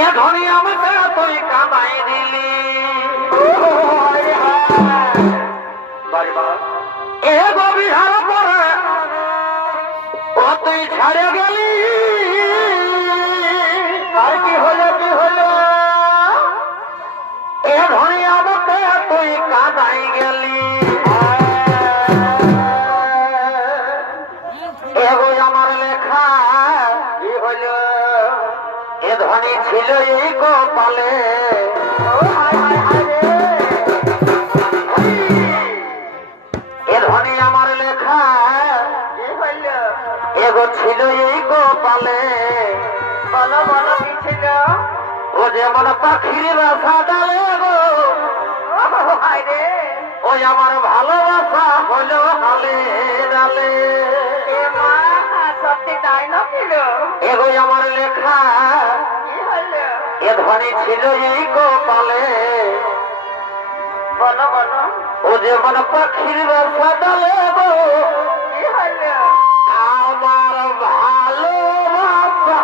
এ ধনী আমাকে তুই কামাই দিলি। এ গভীর পরে ও তুই ছাড়ে গেলি। আমার লেখা এগো ছিল এই গোপালে। বলো বলো কি ছিল? ও যেমন পাখির বাসা ডালে গো। ওই আমার ভালোবাসা হলো হালে ডালে। সত্যি তাই এগো আমার লেখা কি এ ছিল এই গোপালে। বলো বলো। ও যেমন পাখির বাসা ডালে গো আমার ভালোবাসা।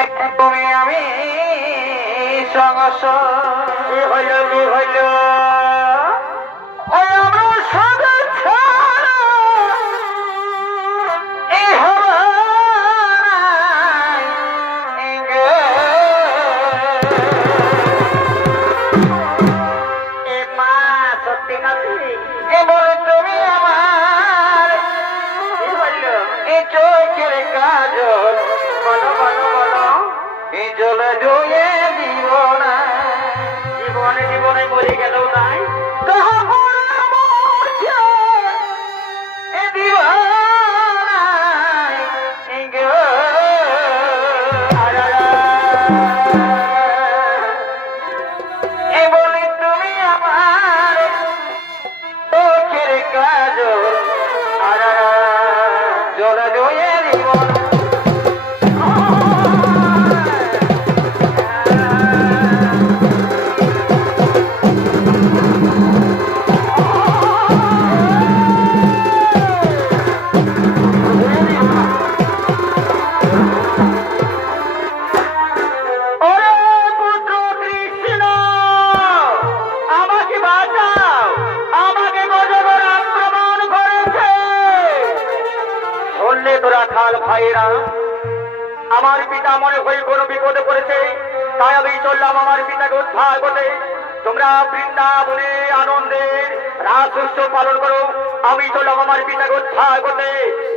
এক তুমি আমি সংসার এ হইল হইল? হয়ে কোনো বিপদে পড়েছে, তাই আমি চললাম আমার পিতাকে উদ্ধার করতে। তোমরা বৃন্দাবনে আনন্দে রাস উৎসব পালন করো, আমি চললাম আমার পিতাকে উদ্ধার করতে।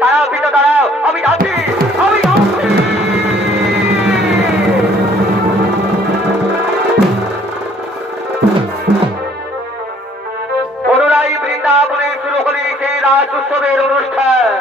তারা পিতা দাঁড়াও আমি যাচ্ছি আমি পুনরায় বৃন্দাবনে শুরু হলে সেই রাস উৎসবের অনুষ্ঠান।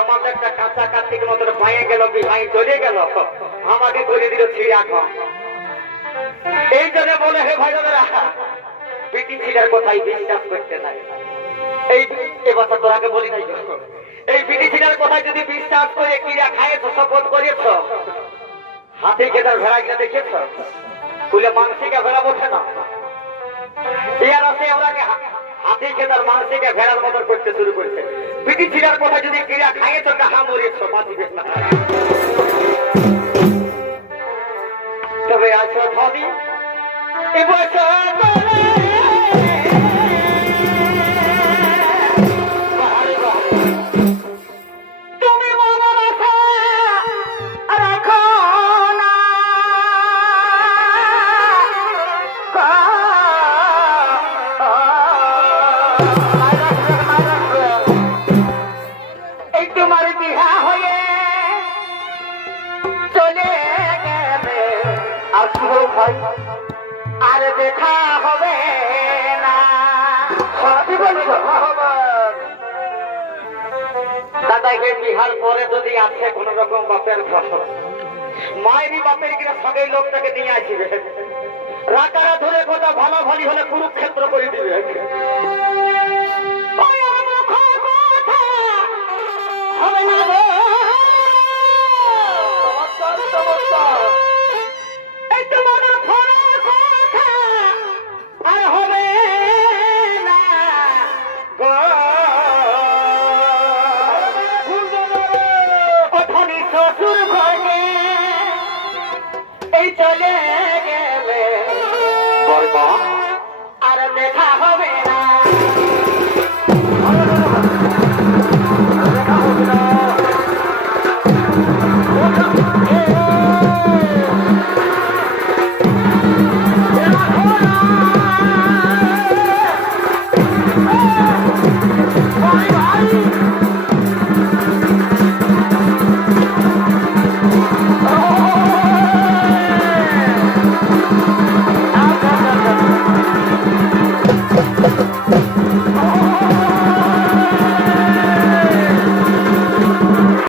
আমাদের কাঁচা কার্তিক মতন পায়ে গেল বিহাই চলে গেল? আমাকে করে দিল ছিড়া ঘম এই জন্য বলে হে ভাই দাদারা পিটি ছিড়ার বিশ্বাস করতে নাই। এই এবার তোরাকে বলি নাই। এই পিটি ছিড়ার কথায় যদি বিশ্বাস করে কিরা খাইয়েছ, শপথ করেছ হাতে খেতার ভেড়া কিনা দেখেছ কুলে মানসিকা ভেড়া বসে না। ইয়ার আছে ওনাকে হাতি তার মানসিকে ভেড়ার মতন করতে শুরু করেছে পিটি ছিলার কথা যদি ক্রিয়া খাইয়ে তো কাহা মরিয়েছ না। তবে আছো ধনী এবছর বিহার পরে যদি আছে কোন রকম বাপের ফসল মায়েরই বাপের কিনা সঙ্গে লোকটাকে নিয়ে আসবে। রাতারা ধরে কথা ভালো ভালি হলে কুরুক্ষেত্র করে দিবে। Oh, হবে না আর দেখা হবে না।